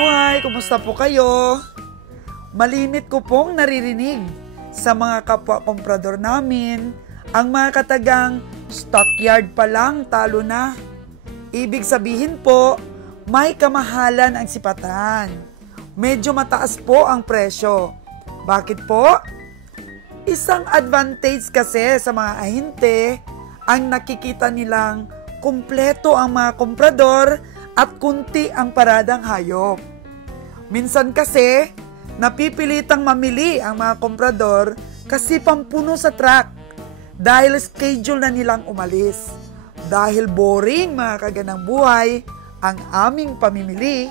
buhay! Kumusta po kayo? Malimit ko pong naririnig sa mga kapwa komprador namin ang mga katagang stockyard pa lang talo na. Ibig sabihin po, may kamahalan ang sipatan. Medyo mataas po ang presyo. Bakit po? Isang advantage kasi sa mga ahente ang nakikita nilang kumpleto ang mga komprador at kunti ang paradang hayop. Minsan kasi, napipilitang mamili ang mga komprador kasi pampuno sa truck dahil schedule na nilang umalis. Dahil boring mga kaganang buhay ang aming pamimili,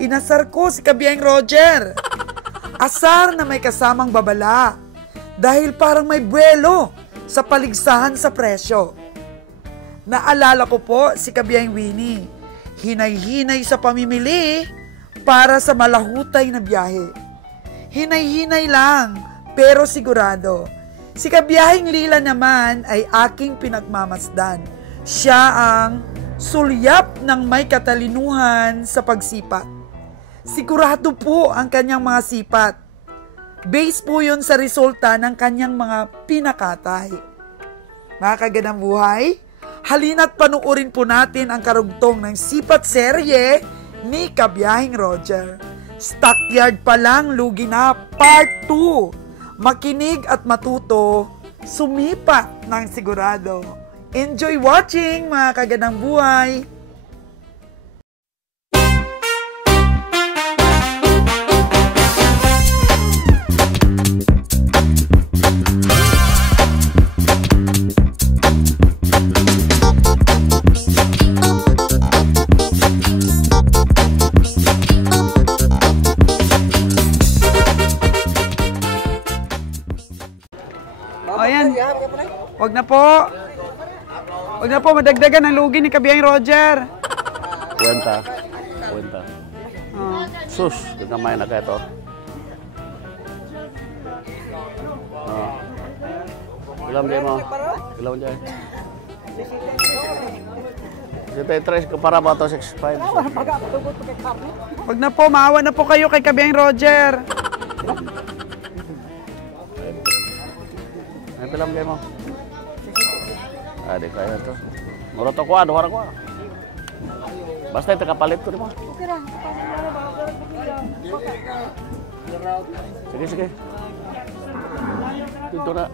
inasar ko si Kabiyang Roger. Asar na may kasamang babala dahil parang may buwelo sa paligsahan sa presyo. Naalala ko po si Kabiyang Winnie, hinay-hinay sa pamimili para sa malahutay na biyahe. Hinay-hinay lang, pero sigurado. Si Kabiyahing Lila naman ay aking pinagmamasdan. Siya ang sulyap ng may katalinuhan sa pagsipat. Sigurado po ang kanyang mga sipat. Base po yun sa resulta ng kanyang mga pinakatay. Mga kaganang buhay, halina't panuorin po natin ang karugtong ng sipat serye ni Kabiyahing Roger. Stockyard pa lang, lugi na, part 2. Makinig at matuto, sumipat ng sigurado. Enjoy watching mga kaganang buhay! Ayan. Wag na po. Wag na po, madagdagan ang lugi ni Kabiyang Roger. Kwenta. Sus, gamay na kaya ito. Ilam din mo. Ilam dyan. Kita i-trace ko para ba ito 6.5? Wag na po, maawa na po kayo kay Kabiyang Roger. Ay, pilam kayo mo. Di kaya ito. Mura to ko, duhara ko. Basta ito kapalit ko, di mo. Sige. Dito na.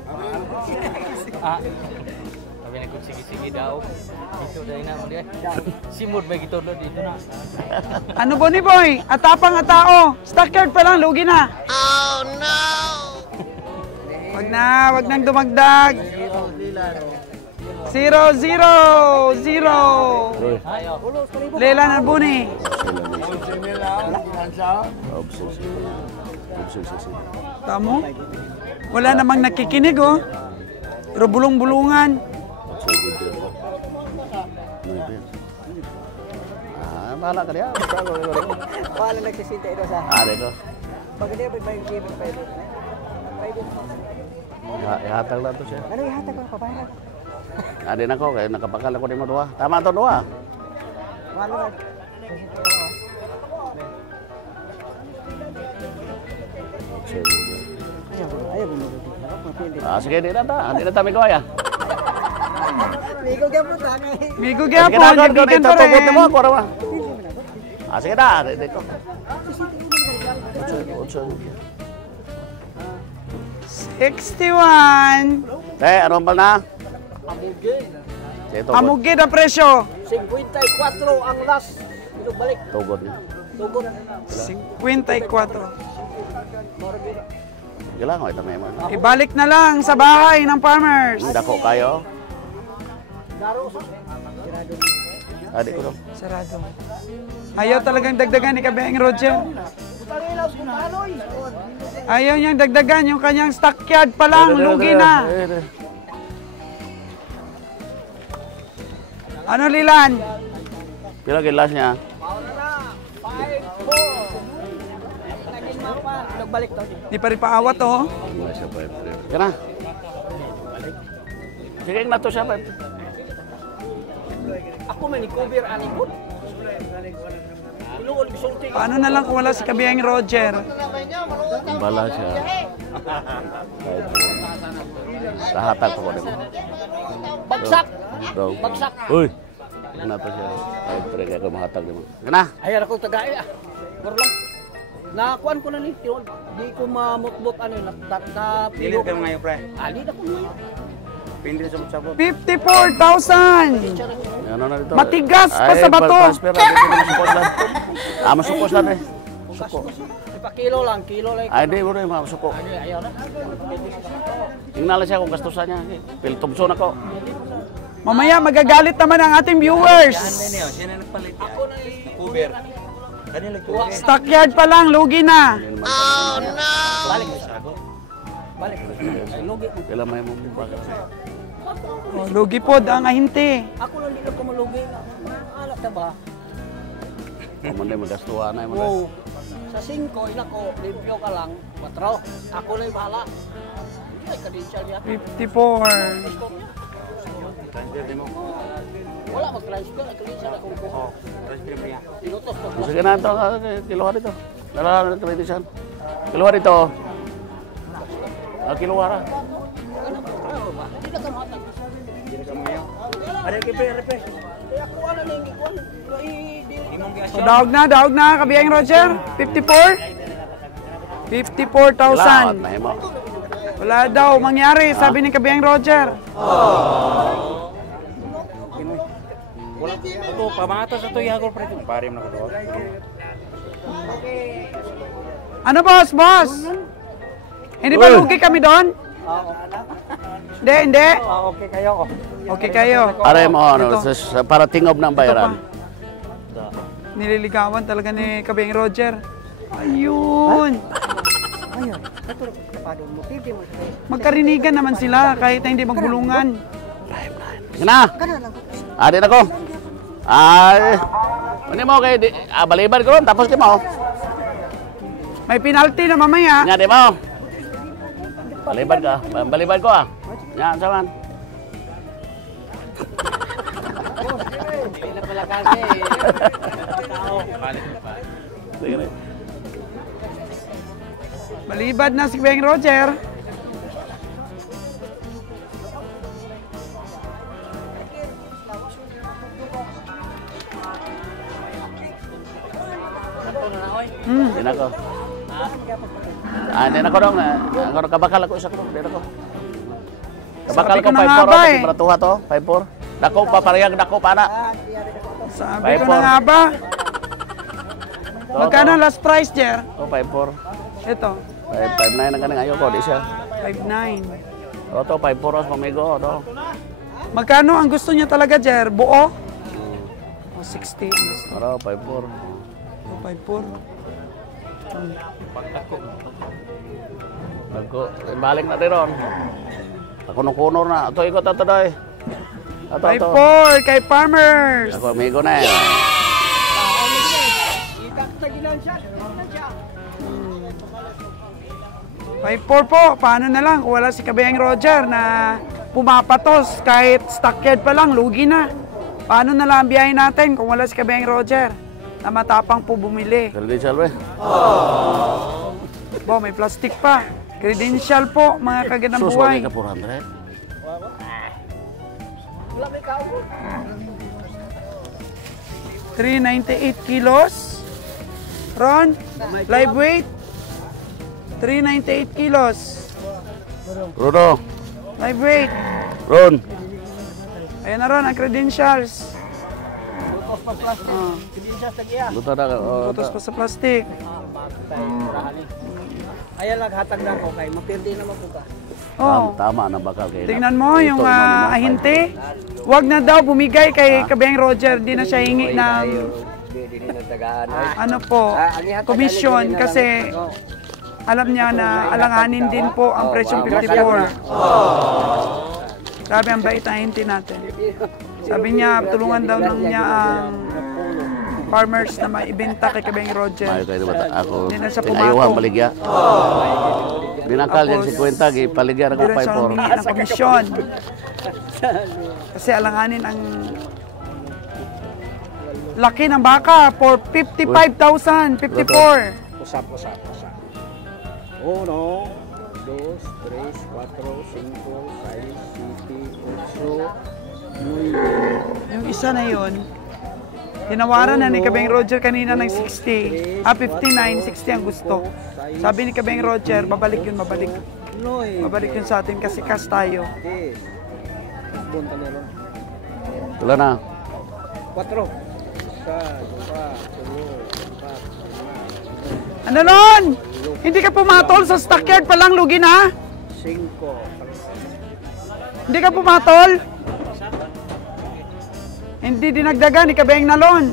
Sabi na kung sige daw. Dito dahil na mo diya. Simod ba gito dito na. Ano po ni Boy? Atapang atao. Stockyard pa lang, lugi na. Oh no! Wag nang dumagdag. 0-0. Lela na buni. Tamo? Wala namang nakikinig oh. Pero bulong-bulungan. Bahala ka diya. Bahala nagsisinta ito sa... Dito. Pag hindi ba yung game ng 5? Ihatag lang ito siya. Ano ihatag ko? Papahala ko. Adin ako, kaya nakapakal ako di mo duwa. Tama ito duwa. Mahalo na. Ayaw mo. Sige, di na ta. Di na ta may kaya. Migo gyapon ta ngay. Migo gyapon, gibigan pa rin. Ito mo, kuwara mo. Sige na, dito. 61. Anong pala na? Amugid ang presyo. 54 ang last. Ito balik. Tugod na. Tugon. 54. Sige lang, ito may mo. Ibalik na lang sa bahay ng farmers. Dako kayo. Adi ko daw. Sarado. Ayaw talagang dagdagan ni Kabiyang Roger. Ayaw niyang dagdagan yung kanyang stockyard pa lang, lugi na. Ano Lilan? Pila gilas niya? 5-4. Di pa rin paawat oh. Sige na. Sige na to siya. Ako man ni cover ani ko. Inuol bisulti. Paano na lang kung wala si Kabiyang Roger? Bala siya. Lahatag ko din. Bagsak. Daw. Bagsak. Uy. Kenapa siya? Ay, talaga ko mahatag din mo. Kana? Ayan ako tagay ah. Pero lang. Nakuan ko na ni. Di ko mamutbot ano na Dili ka ngayon, pre. Ali na ko ngayon. Pindi sa sabot. 54,000! Ano na dito? Matigas pa sa bato. Transfer na dito masukos lang. Masukos lang eh. Ipakilo lang, kilo lang. Ay, di mo rin masuko. Ayaw na. Tingnan lang siya kung gastusan niya. Piltubso na ko. Mamaya magagalit naman ang ating viewers. Siya na nagpalit. Uber. Kanila ko. Stockyard pa lang, lugi na. Balik. Balik. Lugi. Kailan may mong bagat. Oh, lugi pod ang ahinti. Ako lang dito ko malugi. Alat na ba? Kaman din magastuhan na mo. Wow. Sa 5, ina ko, limpyo ka lang. 4. Ako lang yung bahala. Hindi ay credential niya. 54. Wala mag-transfer. Ang credential ako ko. Transfer mo yan. Inutos ko. Sige na ito, kiluha dito. Dala na ito siya. Kiluha dito. Kiluha ra. Hindi na ka matag. Dili ka ngayon. Are ke pre, pre. Kaya ako ano na yung ikuan. Imong So, daog na, Kabiyang Roger. 54? 54,000. Mahimo. Wala daw mangyari, sabi ni Kabiyang Roger. Wala to pamata sa tuya ko pre. Pare mo na ko. Ano boss? Hindi ba lugi kami doon? Hindi. Okay kayo. Okay kayo. Are mo ano, para tingob ng bayaran. Nililigawan talaga ni Kabiyang Roger. Ayun. Magkarinigan naman sila kahit na hindi magbulungan. Kena. Adi na ko. Ay. Ano mo kay baliban ko ron tapos di mo. May penalty na mamaya. Nya di mo. Baliban ka. Baliban ko ah. Nya saman. Hindi pala kasi. Sige na. Malibad na si Kabiyang Roger. Di na ko. Di na ko dong. Ang kabakal ako isa ko. Di na ko. Kabakal Sabi ko ko na 5-4 nga ba eh. para tuha to. 5-4. Dako pa parehag dako pa na. Sabi ko na nga ba? Magkano last price, Jer? Oh, 5-4. Ito, 5-9 ang kaning ayo ko di siya. 5.9. O to 5-4 os pamigo to. Magkano ang gusto niya talaga, Jer? Buo? O, 60. Pero 5-4. O, 5.4. Dagko, balik na ron. Kuno-kuno na. Ato ikot ato day. Ato ato. 5.4 kay Farmers. Ako amigo na eh. Ikat na ginansya. 5.4 po. Paano na lang kung wala si Kabiyang Roger na pumapatos kahit stockyard pa lang, lugi na. Paano na lang ang biyahe natin kung wala si Kabiyang Roger na matapang po bumili? Credential ba? Bo, may plastic pa. Credential po, mga kagandang Sus, buhay. wala ka 400. Wala may kao. 398 kilos. Ron, live weight. 398 kilos. Rudo, Live weight. Ron. Ayan na Ron, ang credentials. Luta na ka. Putos pa sa plastic. Ayan lang hatag na ko kay mapirdi naman ko ka. Oh, Tama na baka kayo. tingnan mo yung ahinte. Huwag na daw bumigay kay Kabiyang Roger. Di na siya hingi ng ano po, commission kasi alam niya na alanganin din po ang presyong 54. Grabe ang bait na ahinte natin. Sabi niya, tulungan daw ng niya ang farmers na maibenta kay Kabiyang Roger. Mayo kayo bata. Ako, Hindi na siya tinayuhan pumatong. baligya. Binakal yan Tapos, 50, gipaligya na ko Hindi na siya humingi 5-4. ng komisyon. Kasi alanganin ang Laki ng baka for 55,000, 54. Usap. 1, 2, 3, 4, 5, 6, 7, 8, 9. Yung isa na yun, tinawaran na ni Kabeng Roger kanina ng 60. 59, 60 ang gusto. Sabi ni Kabeng Roger, babalik yun, babalik. Babalik yun sa atin kasi cash tayo. Wala na. 4. Ano nun? Hindi ka pumatol sa stockyard pa lang, lugi na? 5. Hindi ka pumatol? Hindi dinagdagan, ni Kabeng Nalon.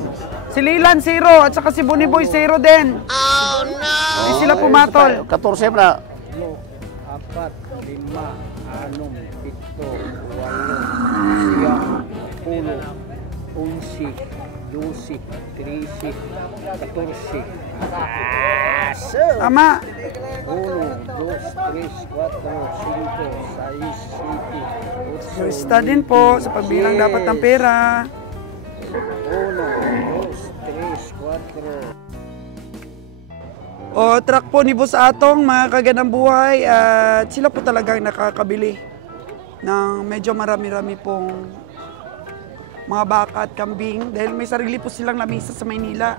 Si Lilan, 0. At saka si Buniboy, 0 din. Oh, no! Hindi sila pumatol. 14 na. 4, 5, 6, 7, 8, 9, 10, 11, 12, 13, 14. Tama. 1, 2, 3, 4, 5, 6, 7, 8, 9. Lista din po sa pagbilang dapat ng pera. 1, 2, 3, 4. O, truck po ni Boss Atong, mga kagandang buhay. At sila po talagang nakakabili ng medyo marami-rami pong mga baka at kambing. Dahil may sarili po silang lamisa sa Maynila.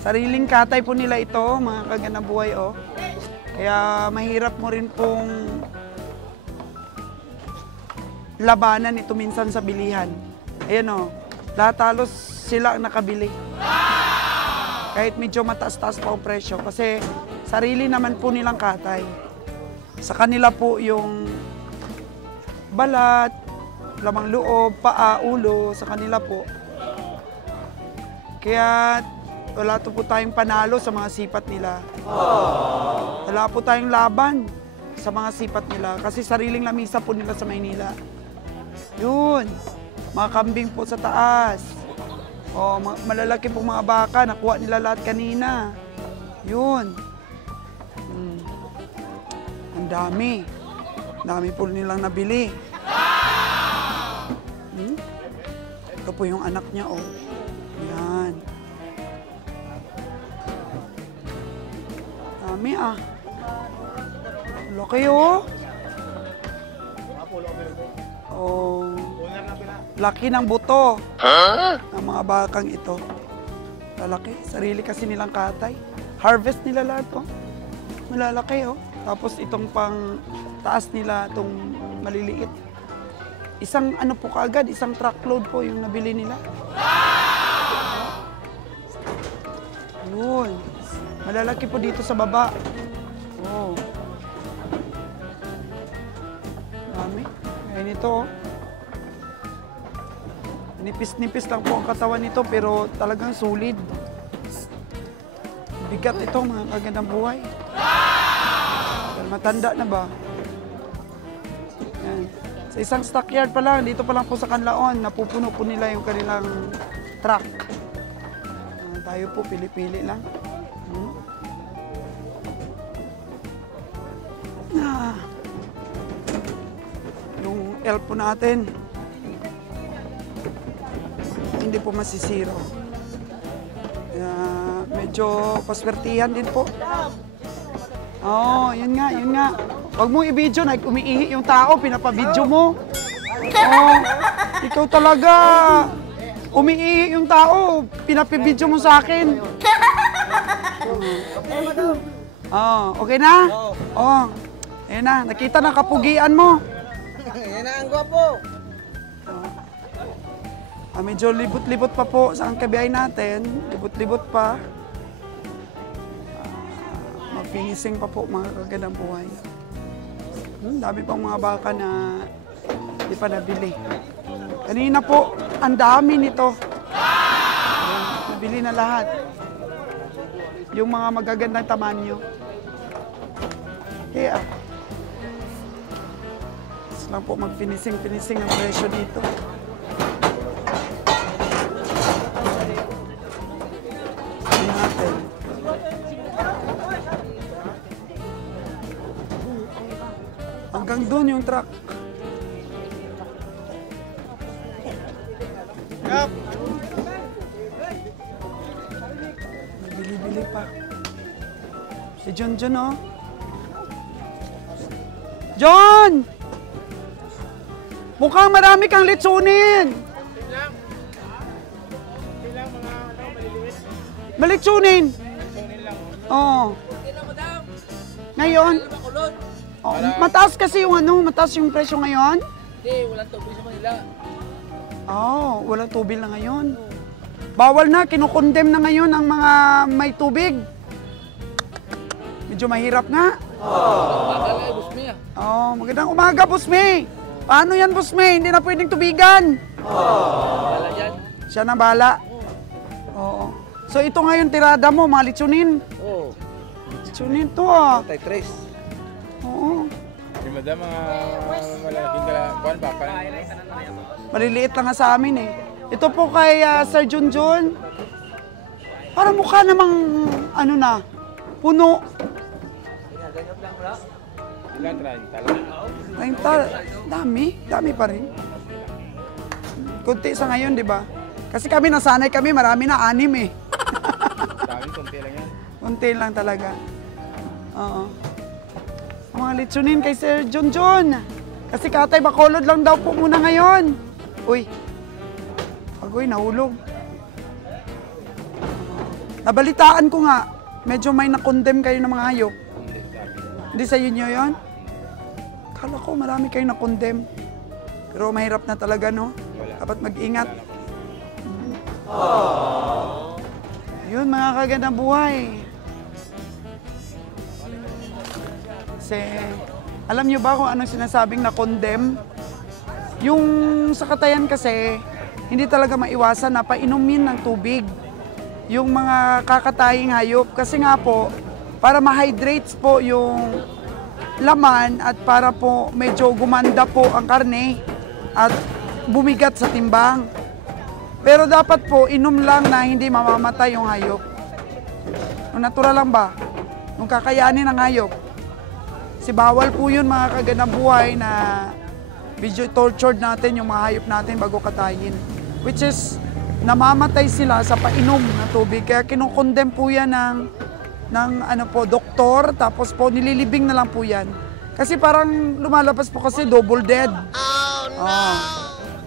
Sariling katay po nila ito, mga kagandang buhay. Oh. Kaya mahirap mo rin pong labanan ito minsan sa bilihan. Ayan o, lahat halos sila ang nakabili. Kahit medyo mataas-taas pa ang presyo kasi sarili naman po nilang katay. Sa kanila po yung balat, lamang loob, paa, ulo, sa kanila po. Kaya wala po tayong panalo sa mga sipat nila. Wala po tayong laban sa mga sipat nila kasi sariling lamisa po nila sa Maynila. Yun, mga kambing po sa taas. O, malalaki pong mga baka, nakuha nila lahat kanina. Yun. Ang dami. Dami po nilang nabili. Ito po yung anak niya, oh. Yan. Dami, ah. Laki, oh. Oh. Laki ng buto ng mga bakang ito. Lalaki. Sarili kasi nilang katay. Harvest nila lahat, oh. Malalaki, oh. Tapos itong pang taas nila, itong maliliit. Isang ano po kaagad, isang truckload po yung nabili nila. Yun. Malalaki po dito sa baba. Oh. Dami. Ayan ito, oh. Nipis-nipis lang po ang katawan nito pero talagang solid. Bigat ito, mga kagandang buhay. Matanda na ba? Yan. Sa isang stockyard pa lang, dito pa lang po sa Canlaon, napupuno po nila yung kanilang truck. Tayo po, pili-pili lang. Yung elf po natin, hindi po masisiro. Medyo paswertihan din po. Oh, yun nga, yun nga. Huwag mo i-video, umiihi yung tao, pinapa-video mo. Oh, ikaw talaga. Umiihi yung tao, pinapa-video mo sa akin. Oh, okay na? Oh, ayun na, nakita na kapugian mo. Yan na ang gwapo. Medyo libot-libot pa po sa ang kabiyahe natin. Libot-libot pa. Mag-finishing pa po mga kagandang buhay. Dami pang mga baka na hindi pa nabili. Kanina po, ang dami nito. Nabili na lahat. Yung mga magagandang tamanyo. Kaya, lang po mag-finishing ang presyo dito. Natin. Hanggang doon yung truck. bumili pa. Si John, oh. John! Mukhang marami kang litsunin. Malitsunin. Oo. Ngayon? Oh, mataas kasi yung mataas yung presyo ngayon? Hindi, walang tubig sa Manila. Oh, walang tubig na ngayon. Bawal na, kinukondem na ngayon ang mga may tubig. Medyo mahirap nga. Oh, magandang umaga, Boss May. Paano yan, Boss May? Hindi na pwedeng tubigan. Wala yan. Siya na bala. Oo. So ito ngayon tirada mo, mga litsunin. Oo. Litsunin to ah. Tres. Oo. Yung madam, mga malaking kuwan ba? Maliliit lang nga sa amin eh. Ito po kay Sir Junjun. Parang mukha namang ano na, puno. Ilan, 30 lang. Dami pa rin. Kunti sa ngayon, di ba? Kasi kami nasanay kami, marami na 6 eh. Sa amin, konti lang yan. Kunti lang talaga. Oo. Mga litsunin kay Sir Junjun. Kasi Katay Bacolod lang daw po muna ngayon. Uy. Agoy, nahulog. Nabalitaan ko nga, medyo may nakondem kayo ng mga hayop. Hindi sa inyo yun? Kala ko marami kayong nakondem. Pero mahirap na talaga, no? Dapat mag-ingat. Yun, mga kagandang buhay. Kasi, alam nyo ba kung anong sinasabing na-condemn? Yung sa Katayan kasi, hindi talaga maiwasan na painumin ng tubig yung mga kakataying hayop. Kasi nga po, para ma-hydrates po yung laman at para po medyo gumanda po ang karne at bumigat sa timbang. Pero dapat po, inom lang na hindi mamamatay yung hayop. Yung natural lang ba? Yung kakayanin ng hayop. Kasi bawal po yun mga kagandang buhay na video tortured natin yung mga hayop natin bago katayin. Which is, namamatay sila sa painom na tubig. Kaya kinukondem po yan ng ano po, doktor, tapos po nililibing na lang po yan. Kasi parang lumalabas po kasi double dead. Oh no!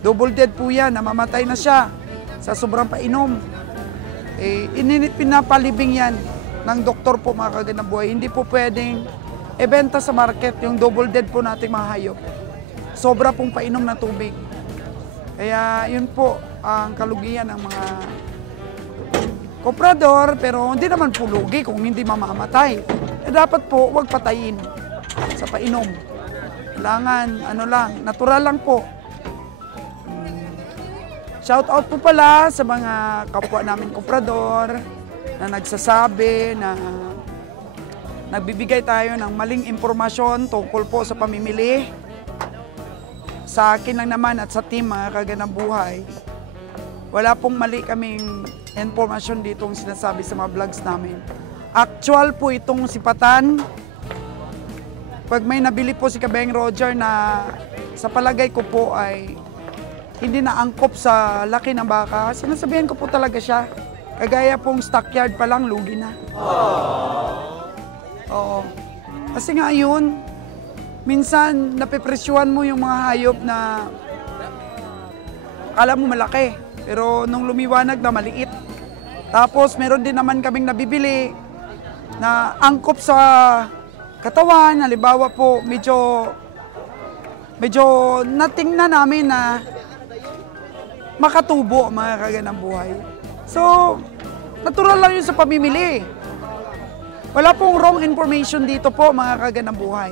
Double dead po yan, namamatay na siya sa sobrang painom. Eh, pinapalibing yan ng doktor po mga kagandang buhay. Hindi po pwedeng ibenta sa market yung double dead po nating mga hayop. Sobra pong painom na tubig. Kaya yun po ang kalugian ng mga komprador, pero hindi naman po lugi kung hindi mamamatay. Eh, dapat po huwag patayin sa painom. Kailangan, ano lang, natural lang po. Shout out po pala sa mga kapwa namin komprador na nagsasabi na nagbibigay tayo ng maling impormasyon tungkol po sa pamimili. Sa akin lang naman at sa team mga kagandang buhay, wala pong mali kaming informasyon dito ang sinasabi sa mga vlogs namin. Actual po itong sipatan. Pag may nabili po si Kabeng Roger na sa palagay ko po ay hindi na angkop sa laki ng baka, sinasabihan ko po talaga siya. Kagaya pong stockyard pa lang, lugi na. Oo. Kasi nga yun, minsan napipresyuhan mo yung mga hayop na akala mo malaki, pero nung lumiwanag na maliit. Tapos meron din naman kaming nabibili na angkop sa katawan, halimbawa po medyo natingnan namin na makatubo mga kagandang buhay. So, natural lang yun sa pamimili. Wala pong wrong information dito po mga kagandang buhay.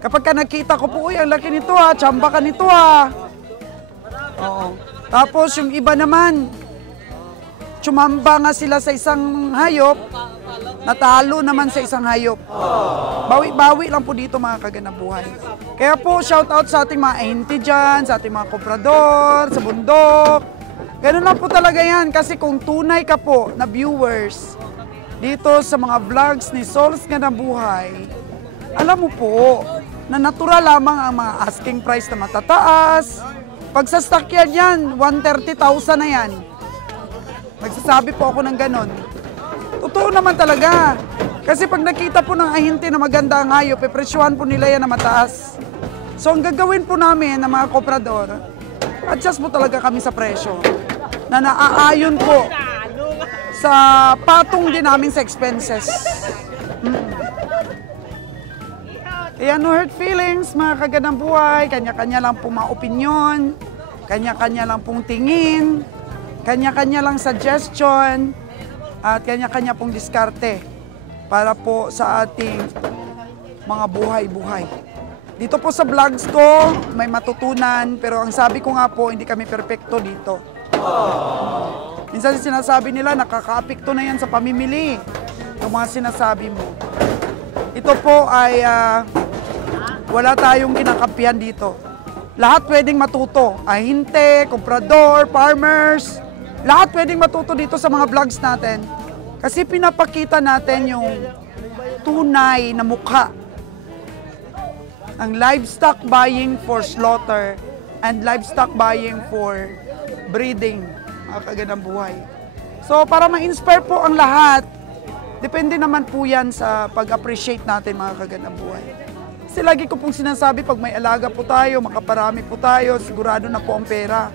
Kapag ka nakita ko po, uy, ang laki nito ha, tsamba ka nito ha. Oo. Tapos yung iba naman, tsumamba nga sila sa isang hayop, natalo naman sa isang hayop. Bawi-bawi lang po dito mga kagandang buhay. Kaya po, shout out sa ating mga ente dyan, sa ating mga komprador, sa bundok. Ganun lang po talaga yan. Kasi kung tunay ka po na viewers dito sa mga vlogs ni Sols nga na buhay, alam mo po na natural lamang ang mga asking price na matataas. Pag sa stockyard yan, 130,000 na yan. Nagsasabi po ako ng ganun. Totoo naman talaga. Kasi pag nakita po ng ahente na maganda ang hayop, pepresyuhan po nila yan na mataas. So ang gagawin po namin ng mga komprador, adjust po talaga kami sa presyo na naaayon po sa patong din namin sa expenses. Kaya no hurt feelings, mga kagandang buhay, kanya-kanya lang pong mga opinyon, kanya-kanya lang pong tingin, kanya-kanya lang suggestion, at kanya-kanya pong diskarte para po sa ating mga buhay-buhay. Dito po sa vlogs ko, may matutunan, pero ang sabi ko nga po, hindi kami perpekto dito. Minsan sinasabi nila, nakaka-apekto na yan sa pamimili. Yung mga sinasabi mo. Ito po ay wala tayong kinakampihan dito. Lahat pwedeng matuto. Ahinte, komprador, farmers, lahat pwedeng matuto dito sa mga vlogs natin. Kasi pinapakita natin yung tunay na mukha. Ang livestock buying for slaughter and livestock buying for breeding, mga kagandang buhay. So para ma-inspire po ang lahat, depende naman po yan sa pag-appreciate natin, mga kagandang buhay. Kasi lagi ko pong sinasabi, pag may alaga po tayo, makaparami po tayo, sigurado na po ang pera.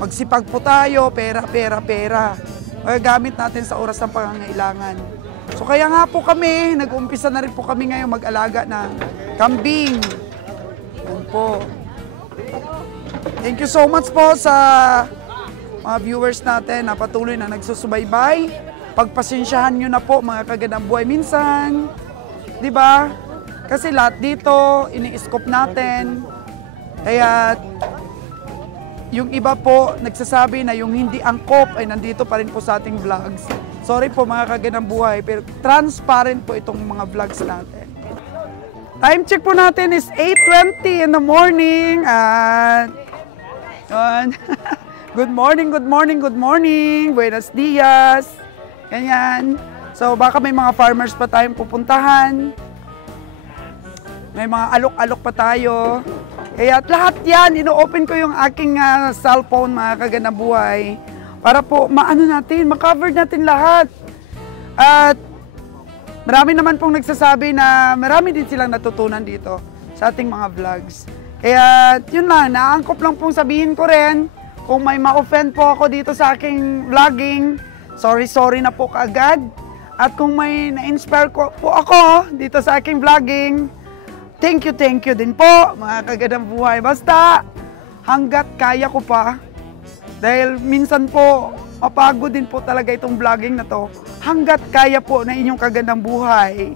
Magsipag po tayo, pera, pera, pera. Magagamit natin sa oras ng pangangailangan. So kaya nga po kami, nag-uumpisa na rin po kami ngayon mag-alaga ng kambing. Yan po. Thank you so much po sa mga viewers natin na patuloy na nagsusubaybay. Pagpasensyahan nyo na po, mga kagandang buhay minsan. Di ba? Kasi lahat dito, ini-scope natin. Kaya yung iba po nagsasabi na yung hindi angkop ay nandito pa rin po sa ating vlogs. Sorry po mga kagandang buhay, pero transparent po itong mga vlogs natin. Time check po natin is 8:20 in the morning. At good morning, good morning, good morning. Buenos dias. Ganyan. So baka may mga farmers pa tayong pupuntahan. May mga alok-alok pa tayo. Kaya lahat yan, ino-open ko yung aking cellphone, mga kagandang buhay, para po maano natin, makover natin lahat. At marami naman pong nagsasabi na marami din silang natutunan dito sa ating mga vlogs. Kaya yun lang, naangkop lang pong sabihin ko rin, kung may ma-offend po ako dito sa aking vlogging, sorry na po kaagad. At kung may na-inspire po ako dito sa aking vlogging, thank you din po, mga kagandang buhay. Basta, hanggat kaya ko pa, dahil minsan po, mapagod din po talaga itong vlogging na to, hanggat kaya po na inyong kagandang buhay,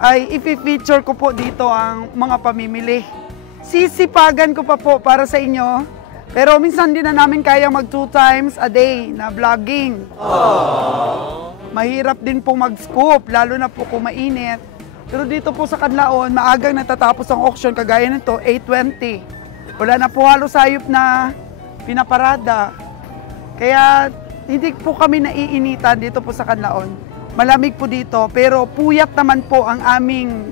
ay ipi-feature ko po dito ang mga pamimili. Sisipagan ko pa po para sa inyo, pero minsan din na namin kaya mag 2 times a day na vlogging. Mahirap din po mag-scoop, lalo na po kung mainit. Pero dito po sa Canlaon, maagang natatapos ang auction, kagaya nito, 8:20. Wala na po halos hayop na pinaparada. Kaya hindi po kami naiinitan dito po sa Canlaon. Malamig po dito, pero puyat naman po ang aming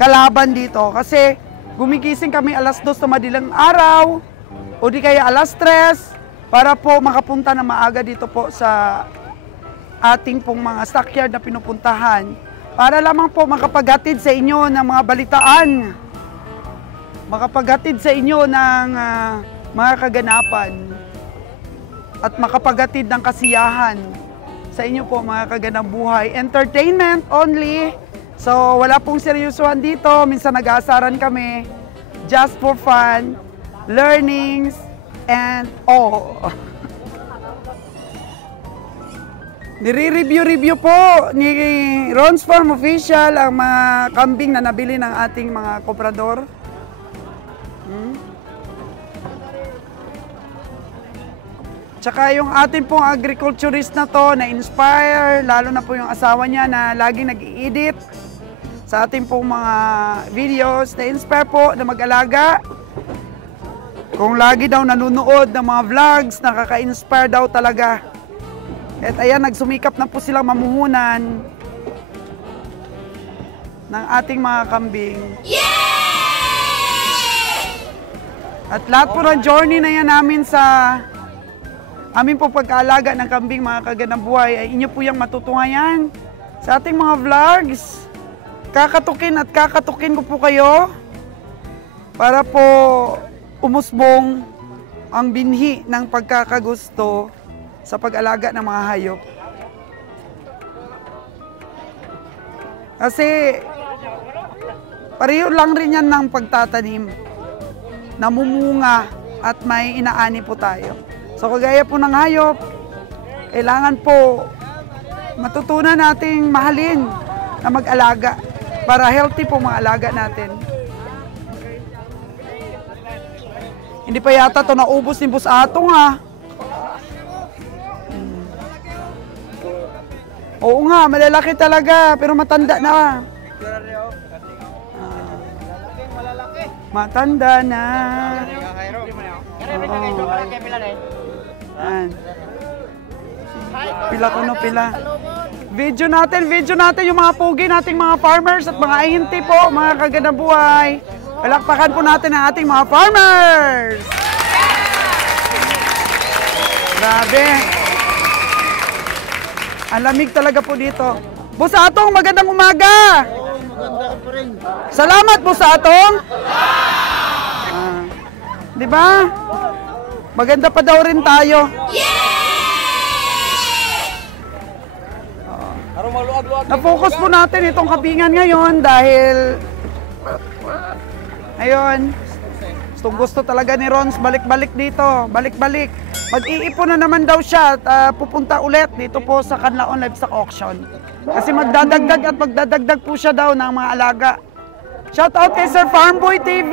kalaban dito. Kasi gumigising kami alas 2 na madilang araw, o di kaya alas 3, para po makapunta na maaga dito po sa ating pong mga stockyard na pinupuntahan. Para lamang po makapaghatid sa inyo ng mga balitaan, makapaghatid sa inyo ng mga kaganapan, at makapaghatid ng kasiyahan sa inyo po, mga kagandang buhay. Entertainment only, so wala pong seryosohan dito, minsan nag-aasaran kami, just for fun, learnings, and all. Nire-review po ni Ron's Farm Official ang mga kambing na nabili ng ating mga komprador. Tsaka yung ating pong agriculturist na to, na-inspire, lalo na po yung asawa niya na laging nag-i-edit sa ating pong mga videos, na-inspire po na mag-alaga. Kung lagi daw nanonood ng mga vlogs, nakaka-inspire daw talaga. At ayan, nagsumikap na po silang mamuhunan ng ating mga kambing. At lahat po ng journey na yan namin sa amin po pagkaalaga ng kambing mga kaganang buhay ay inyo po yung matutungayan sa ating mga vlogs. Kakatukin at kakatukin ko po kayo para po umusbong ang binhi ng pagkakagusto sa pag-alaga ng mga hayop. Kasi pareho lang rin yan ng pagtatanim. Namumunga at may inaani po tayo. So kagaya po ng hayop, kailangan po matutunan nating mahalin na mag-alaga para healthy po mga alaga natin. Hindi pa yata ito naubos ni Boss Atong ha. Oo nga, malalaki talaga, pero matanda na. Matanda na. Pila ko no, pila. Video natin yung mga pugi nating mga farmers at mga ahinti po, mga kagandang buhay. Palakpakan po natin ang ating mga farmers. Grabe. Ang lamig talaga po dito. Boss Atong, magandang umaga. Salamat, Boss Atong. Di ba? Maganda pa daw rin tayo. Na-focus po natin itong kabingan ngayon dahil ayun, gusto talaga ni Rons balik-balik dito, balik-balik. Mag-iipon na naman daw siya at pupunta ulit dito po sa Canlaon Livestock Auction. Kasi magdadagdag at magdadagdag po siya daw ng mga alaga. Shout out kay Sir Farmboy TV.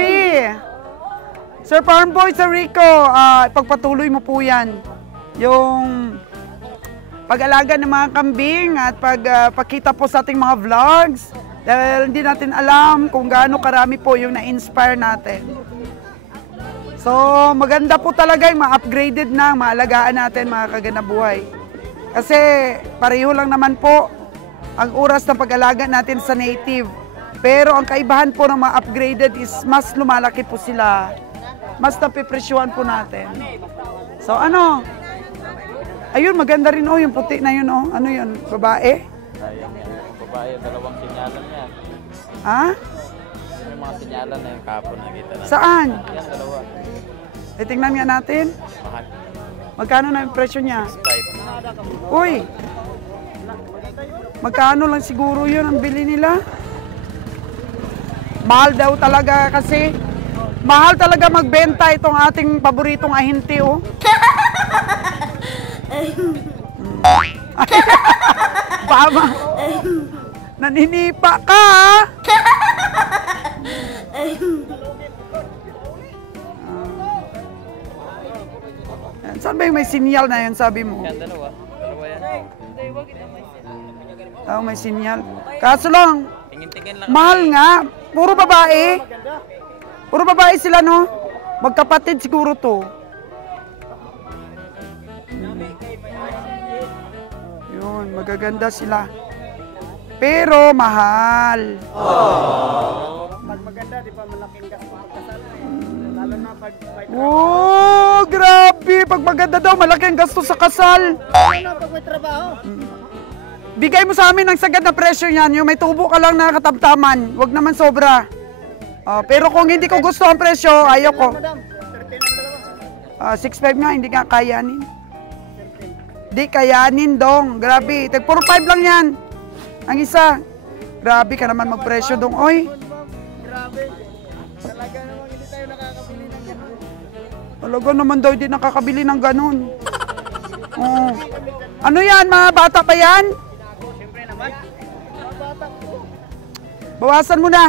Sir Farmboy, Sir Rico, pagpatuloy mo po yan. Yung pag-alaga ng mga kambing at pagpakita po sa ating mga vlogs. Dahil hindi natin alam kung gaano karami po yung na-inspire natin. So, maganda po talaga yung ma-upgraded na maalagaan natin mga kaganabuhay. Kasi pareho lang naman po ang oras ng pag-alaga natin sa native. Pero ang kaibahan po ng ma-upgraded is mas lumalaki po sila. Mas napipresyuhan po natin. So, ano? Ayun, maganda rin oh, yung puti na yun oh. Ano yun? Babae? Babae, dalawang sinyalan niya. Ha? Yung mga sinyalan na yung kapon nakita na. Saan? Yan, dalawa. Tingnan nga natin. Mahal. Magkano na yung presyo niya? 5. Uy! Magkano lang siguro yun ang bili nila? Mahal daw talaga kasi. Mahal talaga magbenta itong ating paboritong ahinti oh. Bama! Naninipa ka ha? Saan ba yung may sinyal na yun, sabi mo? Yan, dalawa. Dalawa yan. Oh, may sinyal. Kaso lang, Tingin-tingin lang. mahal nga. Puro babae. Puro babae sila, no? Magkapatid siguro to. Yun, magaganda sila. Pero mahal. Pag maganda, di pa malaking gasto pagkasal. Lalo na pag Oh, grabe. Pag maganda daw, malaking gasto sa kasal. pag may trabaho. Bigay mo sa amin ang sagad na presyo niyan. Yung may tubo ka lang na katamtaman. Huwag naman sobra. Pero kung hindi ko gusto ang presyo, ayoko. Madam, 13 ang dalawa. 6.5 nga, hindi nga kayanin. Di kayanin dong. Grabe. Tag 4.5 lang yan. Ang isa. Grabe ka naman magpresyo dong. Oy. Grabe. Talaga namang hindi tayo nakakabili ng ganun. Talaga naman daw hindi nakakabili ng ganun. Oh. Ano yan? Mga bata pa yan? Siyempre naman. Mga bata ko. Bawasan mo na.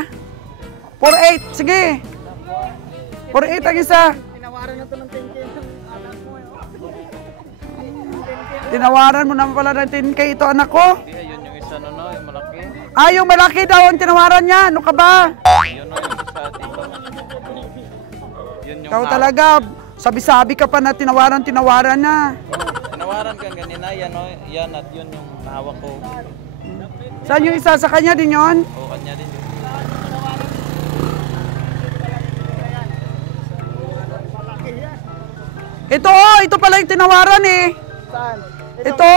4.8. Sige. 4.8 ang isa. Tinawaran na to ng 10K ng anak mo. Tinawaran mo naman pala ng 10K ito anak ko. Hindi, yun yung isa no, yung malaki. Ah, yung malaki daw ang tinawaran niya. Ano ka ba? Yun no, yung isa dito. Yun yung Ikaw talaga. Sabi-sabi ka pa na tinawaran na. Tinawaran kang ganina, yan no, yan at yun yung nahawak ko. Saan yung isa? Sa kanya din yon? O, kanya din yun. Ito pala yung tinawaran eh. Saan? Ito.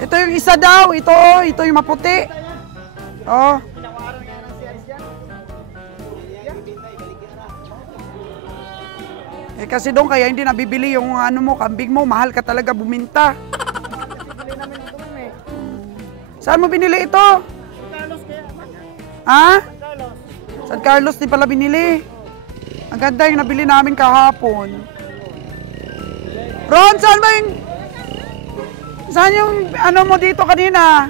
Ito yung isa daw. Ito yung maputi. Oh. Eh kasi doon kaya hindi nabibili yung ano mo, kambing mo. Mahal ka talaga buminta. Saan mo binili ito? Ha? San Carlos di pala binili. Ang ganda yung nabili namin kahapon. Ron, saan ba yung... Saan yung ano mo dito kanina?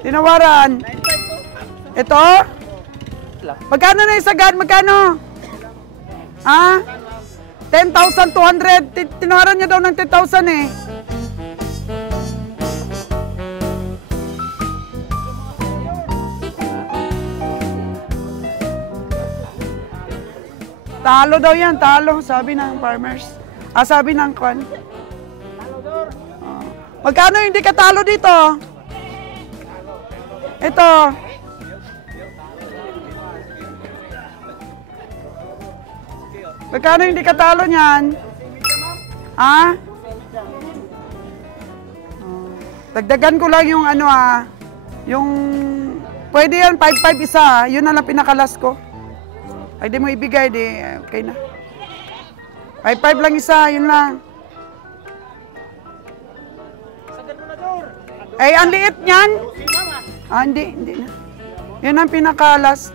Tinawaran. Ito? Magkano na yung sagad? Magkano? Ha? 10,200. Tinawaran niya daw ng 10,000 eh. Talo daw yan, talo. Sabi ng farmers. Sabi ng kwan. Magkano hindi ka talo dito? Ito. Magkano hindi ka talo niyan? Ha? Dagdagan ko lang yung ano yung pwede yan 5-5 isa. Yun na lang pinakalas ko. Ay di mo ibigay di okay na. 5-5 lang isa, yun lang. Ay, ang liit niyan. Hindi na. Yun ang pinakalas.